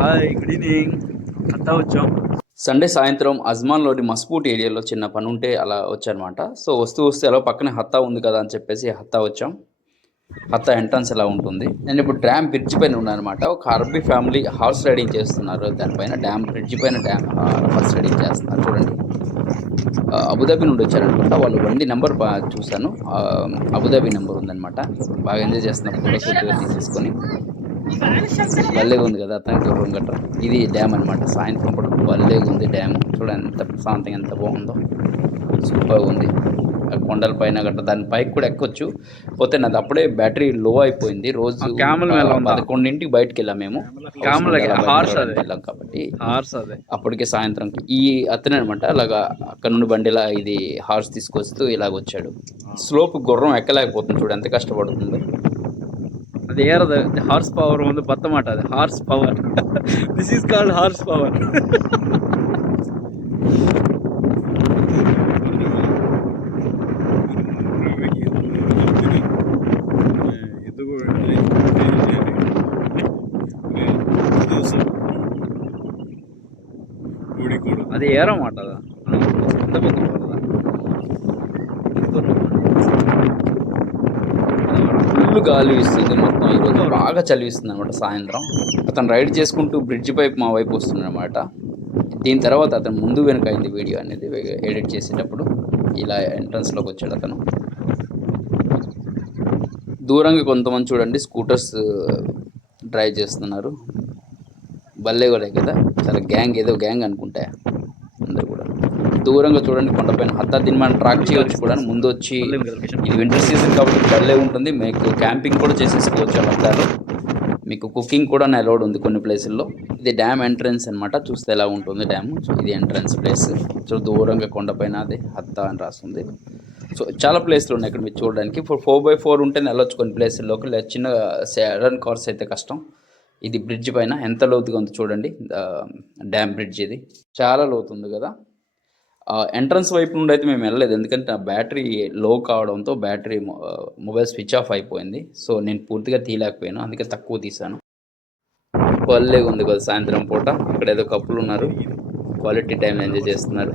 Hi good evening అంతా వచ్చాం. Sunday సాయంత్రం అజ్మాన్లోని మస్పూట్ ఏరియాలో చిన్న పని ఉంటే అలా వచ్చానమాట. సో వస్తూ వస్తే అలా పక్కనే హత్తా ఉంది కదా అని చెప్పేసి హత్తా వచ్చాం. హత్తా ఎంట్రన్స్ ఎలా ఉంటుంది? నేను ఇప్పుడు డ్యామ్ బ్రిడ్జ్ పైన ఉన్నానమాట. ఒక అరబీ ఫ్యామిలీ హార్స్ రైడింగ్ చేస్తున్నారు. దానిపైన డ్యామ్ బ్రిడ్జ్ పైన డ్యామ్ హార్స్ రైడింగ్ చేస్తున్నారు. చూడండి. అబుదాబి నుండి వచ్చారనుకుంటా. వాళ్ళు బండి నెంబర్ చూశాను. ఆ, అబుదాబి నెంబర్ ఉందన్నమాట. బాగా ఎంజాయ్ చేస్తున్నారు. ఫోటోస్ వీడియో భలేగా ఉంది కదా అతనికి రూమ్ గట్ర. ఇది డ్యామ్ అనమాట సాయంత్రం పూట భలేగా ఉంది డ్యామ్. చూడండి ఎంత ప్రశాంతంగా ఎంత బాగుందో. సూపర్గా ఉంది. ఆ కొండల పైన గట్ర దాని పైకి కూడా ఎక్కొచ్చు. పోతే నాది అప్పుడే బ్యాటరీ లో అయిపోయింది. రోజు? పదకొండింటికి బయటకు వెళ్ళాం మేము. వెళ్ళాం కాబట్టి హార్స్ అదే. అప్పటికే సాయంత్రం. ఈ అతనే అనమాట అలాగా అక్కడ నుండి బండిలా ఇది హార్స్ తీసుకొస్తూ ఇలాగ వచ్చాడు స్లోప్ గుర్రం ఎక్కలేకపోతుంది చూడు ఎంత కష్టపడుతుందో. அது ஏறது ஹார்ஸ் பவர் வந்து பத்த மாட்டாது. Horse power this is called horse power அது ஏற மாட்டாதான் இந்த பக்கம் అది ఫుల్ గాలి వీస్తుంది. మొత్తం ఈరోజు బాగా చలివిస్తుంది అనమాట సాయంత్రం. అతను రైడ్ చేసుకుంటూ బ్రిడ్జ్ పైపు మా వైపు వస్తుందన్నమాట దీని తర్వాత అతను ముందు వెనుక అయింది వీడియో అనేది ఎడిట్ చేసేటప్పుడు. ఇలా ఎంట్రన్స్లోకి వచ్చాడు అతను. దూరంగా కొంతమంది చూడండి స్కూటర్స్ డ్రైవ్ చేస్తున్నారు. భలే కూడా కదా? చాలా గ్యాంగ్ ఏదో గ్యాంగ్ అనుకుంటా. దూరంగా చూడండి కొండపైన. హత్తా దీన్ని మనం ట్రాక్ చేయవచ్చు కూడా ముందు వచ్చి ఇది వింటర్ సీజన్ కాబట్టి చల్లే ఉంటుంది. మీకు క్యాంపింగ్ కూడా చేసేసుకోవచ్చు హత్తాలో మీకు కుకింగ్ కూడా అలౌడ్ ఉంది కొన్ని ప్లేసుల్లో ఇది డ్యామ్ ఎంట్రన్స్ అన్నమాట. చూస్తే ఎలా ఉంటుంది డ్యామ్ సో ఇది ఎంట్రన్స్ ప్లేస్ సో దూరంగా కొండపైన అది హత్తా అని రాస్తుంది సో చాలా ప్లేస్లు ఉన్నాయి ఇక్కడ మీరు చూడడానికి. ఇప్పుడు ఫోర్ బై ఫోర్ ఉంటేనే వెళ్ళొచ్చు కొన్ని ప్లేసుల్లోకి లేదా చిన్న రన్ కార్స్ అయితే కష్టం. ఇది బ్రిడ్జ్ పైన. ఎంత లోతుగా ఉంది చూడండి. డ్యామ్ బ్రిడ్జ్ ఇది. చాలా లోతు ఉంది కదా. ఎంట్రన్స్ వైపు నుండి అయితే మేము వెళ్ళలేదు. ఎందుకంటే నా బ్యాటరీ లో కావడంతో బ్యాటరీ మొబైల్ స్విచ్ ఆఫ్ అయిపోయింది. సో నేను పూర్తిగా తీయలేకపోయాను. అందుకే తక్కువ తీసాను పల్లెగా ఉంది కదా సాయంత్రం పూట. ఇక్కడ ఏదో కప్పులు ఉన్నారు. క్వాలిటీ టైం ఎంజాయ్ చేస్తున్నారు.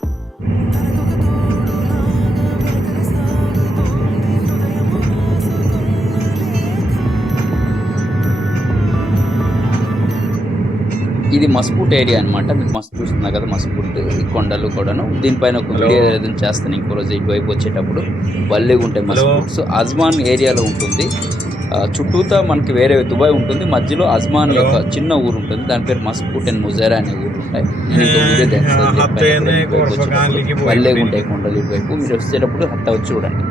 ఇది మస్పూట్ ఏరియా అనమాట మీకు మస్తు చూస్తున్నారు కదా మస్పూట్ కొండలు కూడాను. దీనిపైన ఒక. వీడియో ఏదైనా చేస్తాను ఇంకో రోజు ఇటువైపు వచ్చేటప్పుడు. భలేగా ఉంటాయి మస్పూట్. సో అజ్మాన్ ఏరియాలో ఉంటుంది. చుట్టూతా మనకి వేరే దుబాయ్ ఉంటుంది. మధ్యలో అజ్మాన్. యొక్క చిన్న ఊరు ఉంటుంది. దాని పేరు మస్పూట్ అండ్ ముజేరా అనే ఊరు ఉంటాయి. భలేగా ఉంటాయి కొండలు ఇటువైపు మీరు వచ్చేటప్పుడు హత్త వచ్చి చూడండి.